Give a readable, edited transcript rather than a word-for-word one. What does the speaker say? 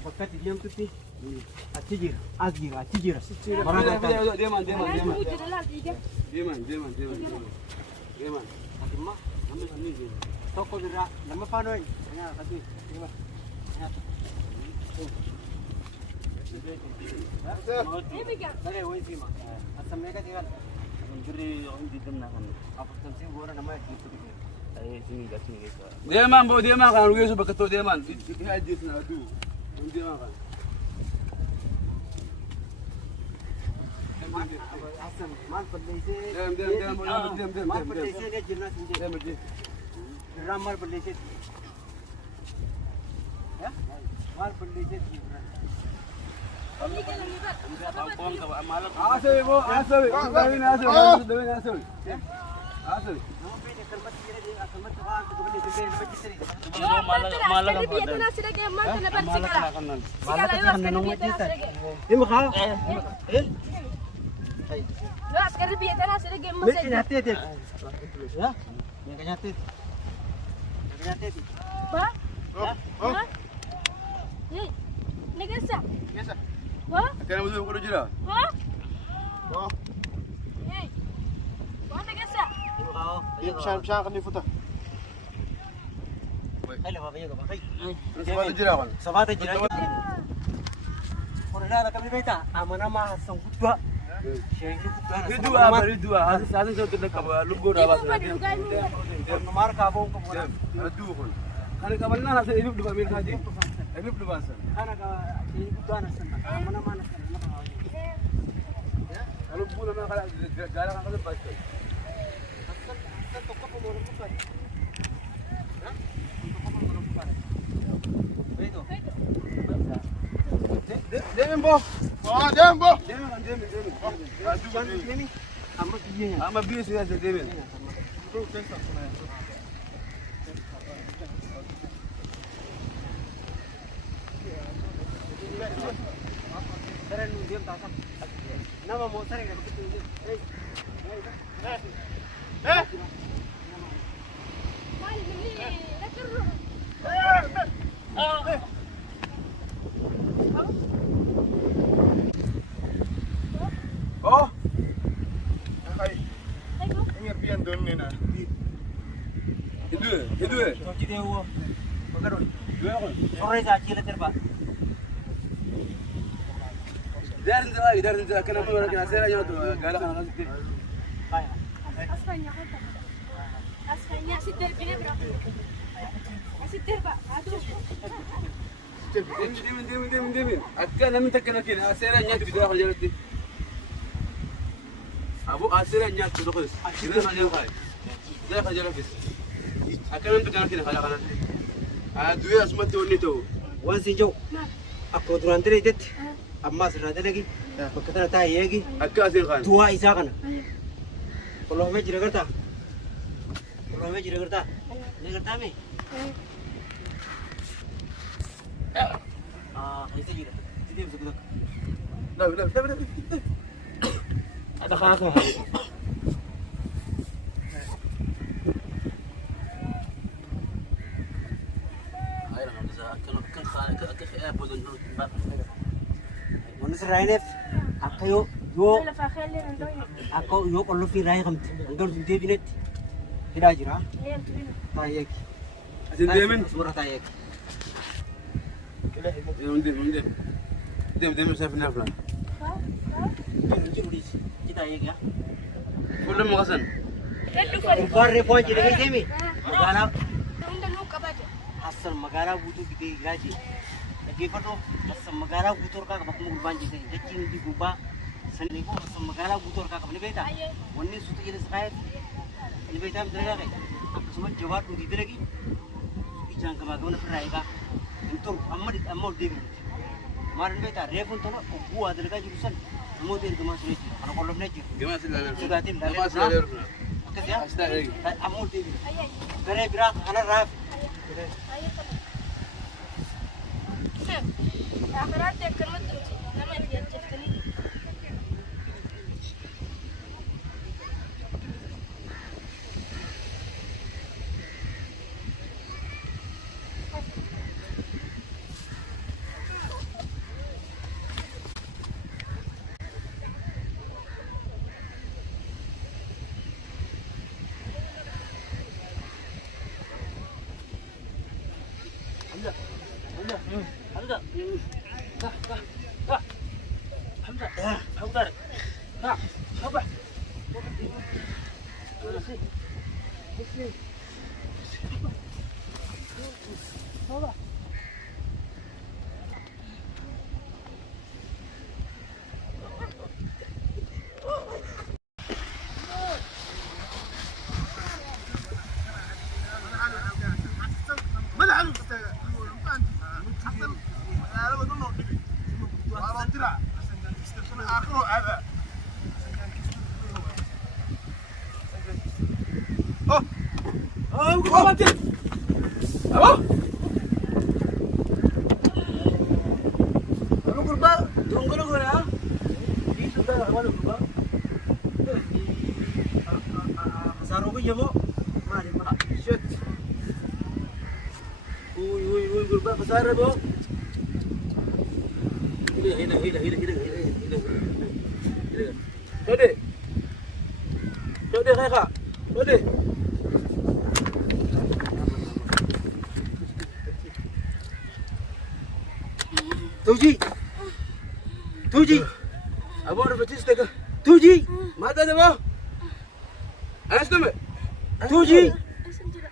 Bakati diam tuti. Atijir, atijir. Deman. Akimma, nama sini je. Toko dira, nama panoin. Ya, tapi. Lagi woi sih mah. Asam mereka tinggal. Mencuri orang di tengah kan. Apa tensi orang nama itu. Dia man bawa dia makan, rugi sudah ketua dia man. Ini aja sana tu, dia makan. Asam, mal perlese. Diam. Mal perlese dia jelas ini. Ramar perlese. Ya? Mal perlese. Asal ibu, asal. Kena betul kau jira. Bisa kan difoto. Sabatu jira kan. Sabatu jira. Orang dah kami beta. Aman ama sangkut dua. Dua. Asal satu dekat lugu dah bas. Nomor kabung kemudian. Dua kan. Kalau kawan nak asal hidup dua mil saja. Hidup dua bas. Karena ini bukan asal. Aman ama asal. Kalau bulan nak garang kalau bas. Asal toko pemulung bukan. Dembo. Dembo. Ini Ama biar sih ada Dembo. Seren diam tak sah. Nama mau seren kan begitu. Oh. Ingat pian don ni na. Itu. Cuci dia uang. Bagarun. Dua kan. Sore saja cila terba. Dari kenapa orang kena seranya tu galak kan tu. Asfanya sitter punya berapa? Sitter pak, aduh. Diam. Akan nanti kena kena seranya tu dua kali jalan tu. Abu seranya tu terus. Kita saja kali. Dah kali jalan bis. Akan nanti kena kena kala kanan. Dua semua tu ni tu. Wan sinjo. Aku turan terit. Amma serada lagi. Bekerja tak lagi. Akan hasil kan. Dua isa kan. Kalau me jira kerta. Ni kerta me. Isa jira. Jadi betul. Dah. Ada kakak. Manusia lainnya, aku yo kalau virai kamu, anggal sendiri binet, tidak jira. Tayak. Deemin. Suuraa taa'ee. Deem isaaf naaf laa. Kita eegaa. Fuula muka san. Gurbaan reefuu waan jedhamee deeme magaalaa Hunda nuu qabate. Hassan magaalaa guutuu bitee eegaa jee. Dhaggeeffadhoo Hassan magaalaa guutuu harkaa qaba akkuma gurbaan jettee dachiin hundi gubbaa sanii koo Hassan magaalaa guutuu harkaa qaba ni beektaa? Wanni suuta jedhe sakaayet ni beektaa miti dalagaa ka'e akkasumas jabaadhu hundi dalagi ijaan gamaa gamana firraa eegaa hin turu amma ol deebiin maal ni beektaa reefuun tola ogguu waa dalagaa jiru san namoota ergamaa sun jechuudha kana qollofnee jiru. Gamaa si laalee. Sodaatiin Gamaa si laalee rufna. akkasiyaa Astaa eegi. amma ol deebiin garee biraa kanarraa Akhiratti akkanumatti nuti nama itti ajjeeftanii. Sarung biji mo, mana mana? Shit. Uy, gurba besar bo. Hila. Tode kakak. Tode. Tuji. Abo ada betis teka. Tuji. Mata ada bo. Anas tu me. Tuji. Asan jira?